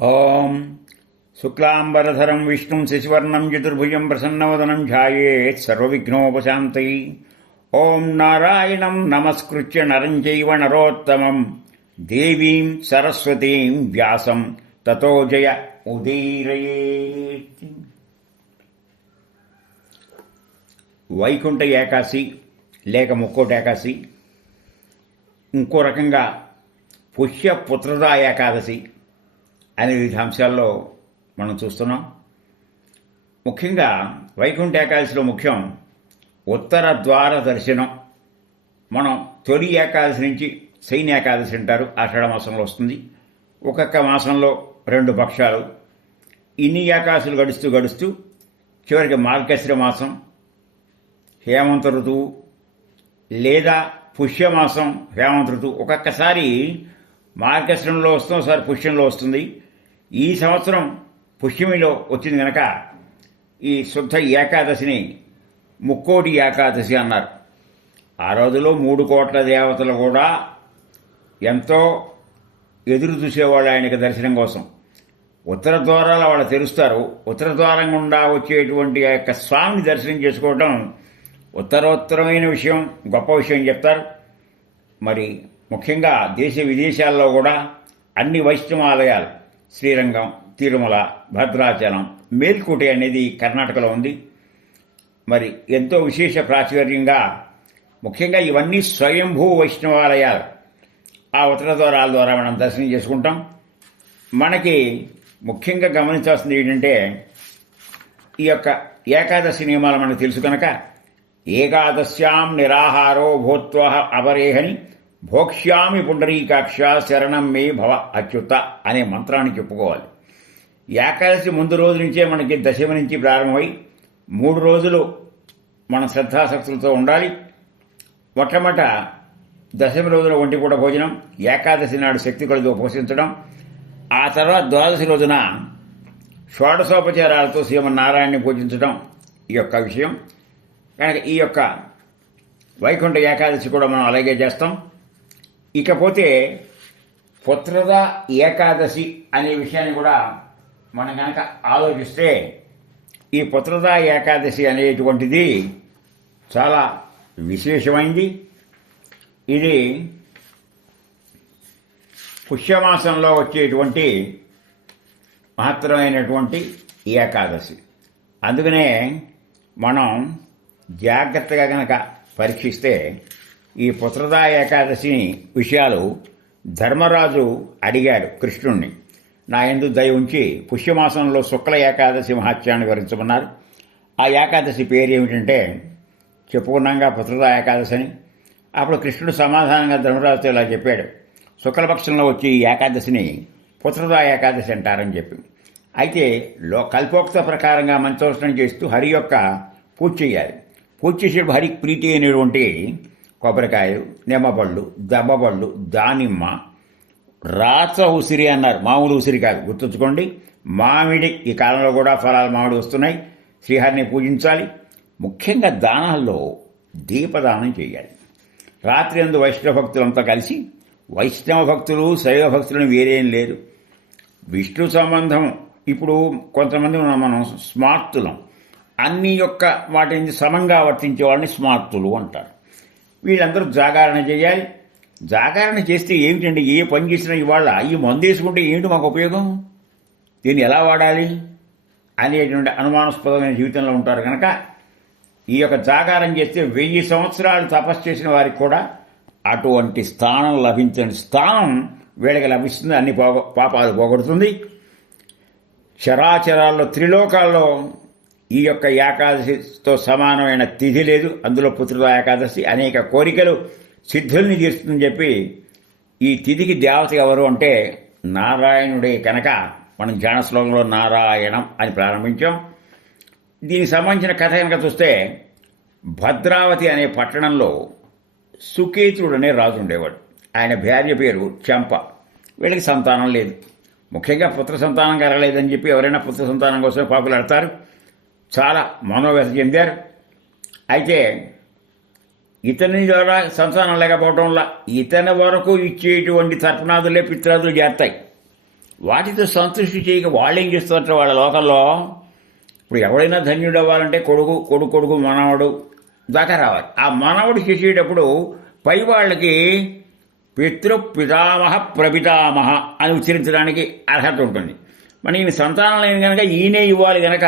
ఓం శుక్లాంబరధరం విష్ణుం శశివర్ణం చతుర్భుజం ప్రసన్నవదనం ఛాయేత్ సర్వవిఘ్నోపశాంతై. ఓం నారాయణం నమస్కృత్య నరం చైవ నరోత్తమం. దేవీం సరస్వతీం వ్యాసం. తతో జయ ఉదీరయేత్. వైకుంఠ ఏకాశి లేక ముక్కోటి ఏకాశి ఇంకో రకంగా పుష్యపుత్రదా ఏకాదశి. అనే వివిధ అంశాల్లో మనం చూస్తున్నాం. ముఖ్యంగా వైకుంఠ ఏకాదశిలో ముఖ్యం ఉత్తర ద్వార దర్శనం. మనం తొలి ఏకాదశి నుంచి శైని ఏకాదశి అంటారు. ఆషాఢ మాసంలో వస్తుంది. ఒక్కొక్క మాసంలో రెండు పక్షాలు. ఇన్ని ఏకాశులు గడుస్తూ గడుస్తూ చివరికి మార్గశిర మాసం హేమంత ఋతువు లేదా పుష్యమాసం హేమంత ఋతువు. ఒక్కొక్కసారి మార్గశిరంలో వస్తుంది ఒకసారి పుష్యంలో వస్తుంది. ఈ సంవత్సరం పుష్యమిలో వచ్చింది కనుక ఈ శుద్ధ ఏకాదశిని ముక్కోటి ఏకాదశి అన్నారు. ఆ రోజులో మూడు కోట్ల దేవతలు కూడా ఎంతో ఎదురు చూసేవాళ్ళు ఆయనకి దర్శనం కోసం. ఉత్తర ద్వారాలు వాళ్ళు తెరుస్తారు. ఉత్తర ద్వారం గుండా వచ్చేటువంటి ఆ యొక్క స్వామిని దర్శనం చేసుకోవటం ఉత్తరోత్తరమైన విషయం గొప్ప విషయం చెప్తారు. మరి ముఖ్యంగా దేశ విదేశాల్లో కూడా అన్ని వైష్ణవాలయాలు శ్రీరంగం తిరుమల భద్రాచలం మేల్కోటి అనేది కర్ణాటకలో ఉంది. మరి ఎంతో విశేష ప్రాచుర్యంగా ముఖ్యంగా ఇవన్నీ స్వయంభూ వైష్ణవాలయాలు. ఆ ఉత్తర ద్వారాల ద్వారా మనం దర్శనం చేసుకుంటాం. మనకి ముఖ్యంగా గమనించాల్సింది ఏంటంటే ఈ యొక్క ఏకాదశి నియమాలు మనకు తెలుసు కనుక ఏకాదశ్యాం నిరాహారో భూత్వ అపరేహని భోక్ష్యామి పుండరీకాక్ష శరణం మే భవ అచ్యుత అనే మంత్రాన్ని చెప్పుకోవాలి. ఏకాదశి ముందు రోజు నుంచే మనకి దశమి నుంచి ప్రారంభమై మూడు రోజులు మన శ్రద్ధాశక్తులతో ఉండాలి. మొట్టమొదట దశమి రోజున ఒంటి కూడా భోజనం ఏకాదశి నాడు శక్తి కొలది పోషించడం ఆ తర్వాత ద్వాదశి రోజున షోడశోపచారాలతో శ్రీమన్నారాయణని పూజించడం ఈ యొక్క విషయం. కనుక ఈ యొక్క వైకుంఠ ఏకాదశి కూడా మనం అలాగే చేస్తాం. ఇకపోతే పుత్రద ఏకాదశి అనే విషయాన్ని కూడా మనం కనుక ఆలోచిస్తే ఈ పుత్రద ఏకాదశి అనేటువంటిది చాలా విశేషమైంది. ఇది పుష్యమాసంలో వచ్చేటువంటి మహత్తరమైనటువంటి ఏకాదశి. అందుకనే మనం జాగ్రత్తగా కనుక పరీక్షిస్తే ఈ పుత్రదా ఏకాదశి విషయాలు ధర్మరాజు అడిగాడు కృష్ణుణ్ణి. నా ఎందు దయ ఉంచి పుష్యమాసంలో శుక్ల ఏకాదశి మహత్యాన్ని వివరించమన్నారు ఆ ఏకాదశి పేరు ఏమిటంటే చెప్పుకున్నాగా పుత్రదా ఏకాదశి అని. అప్పుడు కృష్ణుడు సమాధానంగా ధర్మరాజుతో ఇలా చెప్పాడు. శుక్లపక్షంలో వచ్చి ఈ ఏకాదశిని పుత్రదా ఏకాదశి అంటారని చెప్పి. అయితే లో కల్పోక్త ప్రకారంగా మంచోషణం చేస్తూ హరి యొక్క పూజ చేయాలి. పూజ చేసేటప్పుడు హరికి ప్రీతి అనేటువంటి కొబ్బరికాయలు నిమ్మపళ్ళు దెబ్బపళ్ళు దానిమ్మ రాచ ఉసిరి అన్నారు. మామూలు ఉసిరి కాదు. గుర్తుంచుకోండి మామిడి ఈ కాలంలో కూడా ఫలాలు మామిడి వస్తున్నాయి. శ్రీహరిని పూజించాలి. ముఖ్యంగా దానాల్లో దీపదానం చేయాలి. రాత్రి అందు వైష్ణవ భక్తులంతా కలిసి వైష్ణవ భక్తులు శైవ భక్తులను వేరేం లేరు విష్ణు సంబంధం ఇప్పుడు కొంతమంది ఉన్న మనం స్మార్తులం. అన్ని యొక్క వాటిని సమంగా వర్తించే వాళ్ళని స్మార్తులు అంటారు. వీళ్ళందరూ జాగరణ చేయాలి. జాగరణ చేస్తే ఏమిటండి? ఏ పని చేసినా ఇవాళ ఈ మందు వేసుకుంటే ఏమిటి మాకు ఉపయోగం? దీన్ని ఎలా వాడాలి? అనేటువంటి అనుమానాస్పదమైన జీవితంలో ఉంటారు కనుక ఈ యొక్క జాగారం చేస్తే వెయ్యి సంవత్సరాలు తపస్సు చేసిన వారికి కూడా అటువంటి స్థానం లభించని స్థానం వీళ్ళకి లభిస్తుంది. అన్ని పోగ పాపాలు పోగొడుతుంది. చరాచరాల్లో త్రిలోకాల్లో ఈ యొక్క ఏకాదశితో సమానమైన తిథి లేదు. అందులో పుత్రుల ఏకాదశి అనేక కోరికలు సిద్ధుల్ని తీరుస్తుందని చెప్పి ఈ తిథికి దేవత ఎవరు అంటే నారాయణుడే కనుక మనం ధ్యాన శ్లోకంలో నారాయణం అని ప్రారంభించాం. దీనికి సంబంధించిన కథ కనుక చూస్తే భద్రావతి అనే పట్టణంలో సుకేతుడు అనే రాజు ఉండేవాడు. ఆయన భార్య పేరు చెంప. వీళ్ళకి సంతానం లేదు. ముఖ్యంగా పుత్ర సంతానం కలగలేదని చెప్పి ఎవరైనా పుత్ర సంతానం కోసం పాపులాడతారు చాలా మనోవ్యత చెందారు. అయితే ఇతని ద్వారా సంతానం లేకపోవడం వల్ల ఇతని వరకు ఇచ్చేటువంటి తర్పణాదులే పిత్రాదులు చేస్తాయి. వాటితో సంతృష్టి చేయక వాళ్ళు ఏం చేస్తారంటే వాళ్ళ లోకల్లో ఇప్పుడు ఎవడైనా ధన్యుడు అవ్వాలంటే కొడుకు కొడుకు కొడుకు మనవడు దాకా రావాలి. ఆ మనవడు చేసేటప్పుడు పై వాళ్ళకి పితృ పితామహ ప్రపితామహ అని ఉచ్చరించడానికి అర్హత ఉంటుంది. మరి ఈయన సంతానం లేని కనుక ఈయనే ఇవ్వాలి కనుక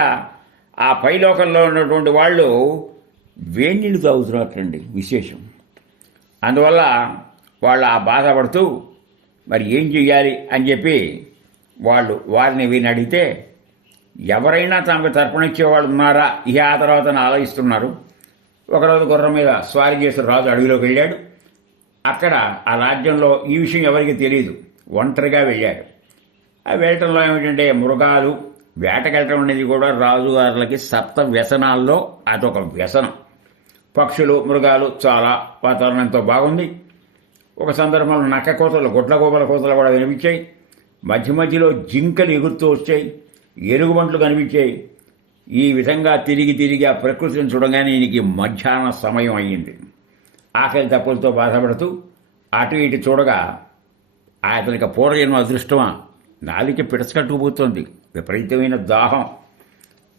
ఆ పైలోకంలో ఉన్నటువంటి వాళ్ళు వేణీళ్ళు తాగుతున్నట్లండి విశేషం. అందువల్ల వాళ్ళు ఆ బాధపడుతూ మరి ఏం చెయ్యాలి? అని చెప్పి వాళ్ళు వారిని వీరిని అడిగితే ఎవరైనా తమకు తర్పణిచ్చేవాళ్ళు ఉన్నారా? ఇక ఆ తర్వాత ఆలోచిస్తున్నారు. ఒకరోజు గుర్రం మీద స్వారీ చేసిన రాజు అడవిలోకి వెళ్ళాడు. అక్కడ ఆ రాజ్యంలో ఈ విషయం ఎవరికి తెలియదు ఒంటరిగా వెళ్ళాడు. ఆ వెళ్ళటంలో ఏమిటంటే మృగాలు వేటకెళ్ళటం అనేది కూడా రాజుగారులకి సప్త వ్యసనాల్లో అదొక వ్యసనం. పక్షులు మృగాలు చాలా వాతావరణం ఎంతో బాగుంది. ఒక సందర్భంలో నక్క కోతలు గుడ్ల గోపల కోతలు కూడా వినిపించాయి. మధ్య మధ్యలో జింకలు ఎగురుతూ వచ్చాయి. ఎలుగుబంట్లు కనిపించాయి. ఈ విధంగా తిరిగి తిరిగి ఆ ప్రకృతిని చూడగానే ఈయనకి మధ్యాహ్న సమయం అయ్యింది. ఆకలి తప్పులతో బాధపడుతూ అటు ఇటు చూడగా అతనికి పూర్వజన్మ అదృష్టమా? నాలిక పిడసకట్టుకుపోతుంది విపరీతమైన దాహం.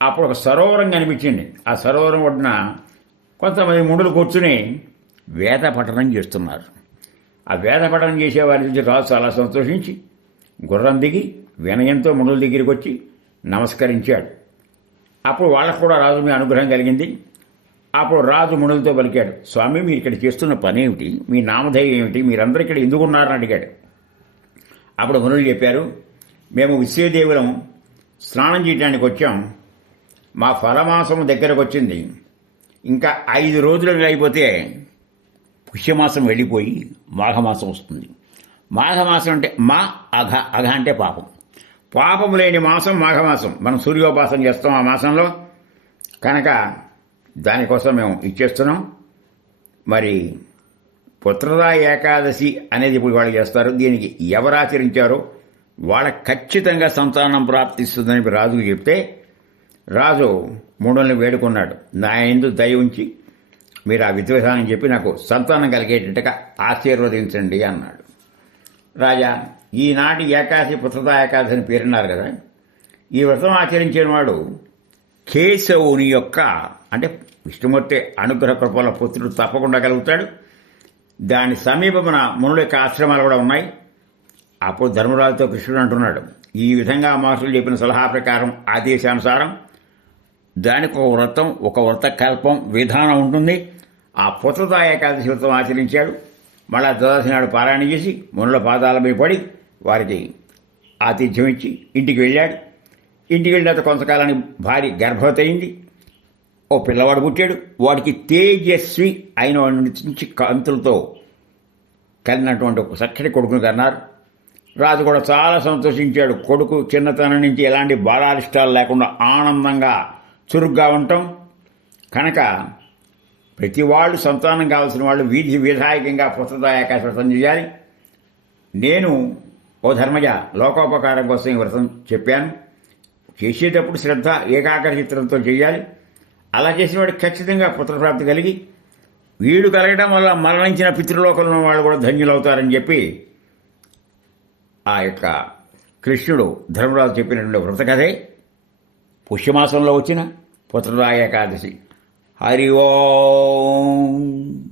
అప్పుడు ఒక సరోవరం కనిపించింది. ఆ సరోవరం ఒడ్డున కొంతమంది ముండులు కూర్చుని వేద పఠనం చేస్తున్నారు. ఆ వేద పఠనం చేసే వారి నుంచి రాజు చాలా సంతోషించి గుర్రం దిగి వినయంతో ముండుల దగ్గరికి వచ్చి నమస్కరించాడు. అప్పుడు వాళ్ళకు కూడా రాజు మీ అనుగ్రహం కలిగింది. అప్పుడు రాజు మునులతో పలికాడు స్వామి మీరు ఇక్కడ చేస్తున్న పని ఏమిటి? మీ నామధేయం ఏమిటి? మీరందరూ ఇక్కడ ఎందుకున్నారని అడిగాడు. అప్పుడు మునులు చెప్పారు మేము విశ్వదేవులం స్నానం చేయడానికి వచ్చాం. మా ఫలమాసం దగ్గరకు వచ్చింది ఇంకా ఐదు రోజులు అయిపోతే పుష్యమాసం వెళ్ళిపోయి మాఘమాసం వస్తుంది. మాఘమాసం అంటే మా అఘ అఘ అంటే పాపం. పాపము లేని మాసం మాఘమాసం. మనం సూర్యోపాసన చేస్తాం ఆ మాసంలో. కనుక దానికోసం మేము ఇచ్చేస్తున్నాం. మరి పుత్రదా ఏకాదశి అనేది ఇప్పుడు వాళ్ళు చేస్తారు. దీనికి ఎవరు ఆచరించారో? వాళ్ళకి ఖచ్చితంగా సంతానం ప్రాప్తిస్తుందని రాజుకు చెప్తే రాజు మూడోని వేడుకున్నాడు. నా ఎందు దయ ఉంచి మీరు ఆ విధివిధానం చెప్పి నాకు సంతానం కలిగేటట్టుగా ఆశీర్వదించండి అన్నాడు. రాజా ఈనాటి ఏకాశి పుత్రత ఏకాశి అని పేరున్నారు కదా. ఈ వ్రతం ఆచరించిన వాడు కేశవుని యొక్క అంటే విష్ణుమూర్తి అనుగ్రహ కృపల పుత్రుడు తప్పకుండా కలుగుతాడు. దాని సమీపమున మునుల యొక్క ఆశ్రమాలు కూడా ఉన్నాయి. అప్పుడు ధర్మరాజుతో కృష్ణుడు అంటున్నాడు ఈ విధంగా మాసులు చెప్పిన సలహా ప్రకారం ఆదేశానుసారం దానికి ఒక వ్రతం ఒక వ్రత కల్పం విధానం ఉంటుంది. ఆ పుత్రదాయ ఏకాదశి వ్రతం ఆచరించాడు. మళ్ళా ద్వాదశి నాడు పారాయణ చేసి మునుల పాదాలపై పడి వారికి ఆతిథ్యం ఇచ్చి ఇంటికి వెళ్ళాడు. ఇంటికి వెళ్ళిన కొంతకాలానికి భార్య గర్భవతి అయింది. ఓ పిల్లవాడు పుట్టాడు. వాడికి తేజస్వి అయిన వాడి నుంచి కాంతులతో కలిగినటువంటి ఒక చక్కటి కొడుకును కన్నారు. రాజు కూడా చాలా సంతోషించాడు. కొడుకు చిన్నతనం నుంచి ఎలాంటి బాలారిష్టాలు లేకుండా ఆనందంగా చురుగ్గా ఉండటం. కనుక ప్రతి వాళ్ళు సంతానం కావాల్సిన వాళ్ళు వీధి విధాయకంగా పుత్రదాయక వ్రతం చేయాలి. నేను ఓ ధర్మజ లోకోపకారం కోసం ఈ వ్రతం చెప్పాను. చేసేటప్పుడు శ్రద్ధ ఏకాగ్ర చిత్రంతో చేయాలి. అలా చేసిన వాడు ఖచ్చితంగా పుత్రప్రాప్తి కలిగి వీడు కలగడం వల్ల మరణించిన పితృలోకంలో ఉన్న వాళ్ళు కూడా ధన్యులవుతారని చెప్పి ఆ యొక్క కృష్ణుడు ధర్మరాజు చెప్పినటువంటి వ్రతకథే. పుష్యమాసంలో వచ్చిన పుత్రరాయ ఏకాదశి. హరి ఓం.